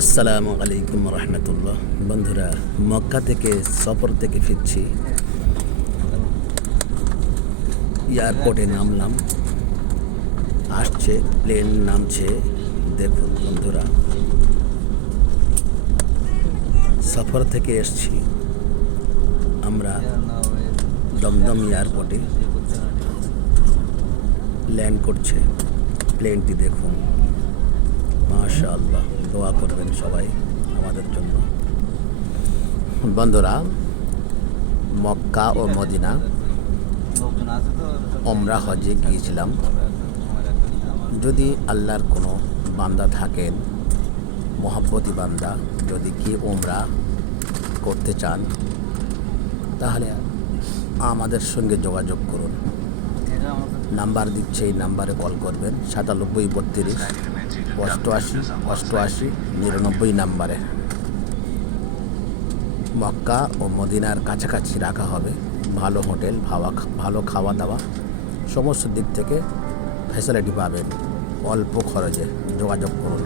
আসসালামু আলাইকুম রহমতুল্লাহ। বন্ধুরা, মক্কা থেকে সফর থেকে ফিরছি, এয়ারপোর্টে নামলাম, আসছে প্লেন নামছে। দেখুন বন্ধুরা, সফর থেকে এসছি আমরা দমদম এয়ারপোর্টে, ল্যান্ড করছে প্লেনটি। দেখুন, মাশাআল্লাহ, দোয়া করবেন সবাই আমাদের জন্য। বন্ধুরা, মক্কা ও মদিনা ওমরা হজে গিয়েছিলাম। যদি আল্লাহর কোনো বান্দা থাকেন, মহব্বতী বান্দা, যদি কি ওমরা করতে চান, তাহলে আমাদের সঙ্গে যোগাযোগ করুন। নাম্বার দিচ্ছে, এই নাম্বারে কল করবেন, 97 32 88 88 99 নাম্বারে। মক্কা ও মদিনার কাছাকাছি রাখা হবে, ভালো হোটেল, ভালো খাওয়া দাওয়া, সমস্ত দিক থেকে ফ্যাসিলিটি পাবেন অল্প খরচে। যোগাযোগ করুন।